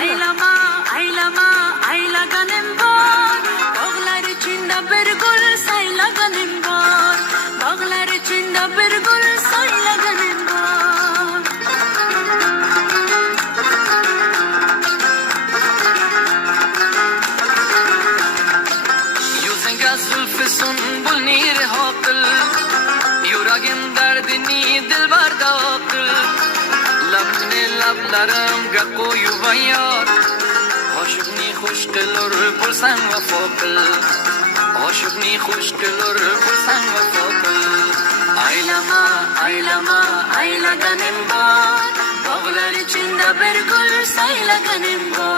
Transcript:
Aylama, aylama, aylaganim var. Bağlar içinde bir gül saylaganim var. Bağlar içinde bir gül saylaganim var. Yüzünge zülfü sunbul nir hakıl, yüreğim derdini dilberda akıl. Labne lablarım gakoyu bayar, aşıkni hoş kılır bulsan vefa kıl. Aşıkni hoş kılır bulsan vefa kıl. Aylama, aylama, aylaganim var. Bağlar içinde bir gül saylaganim var.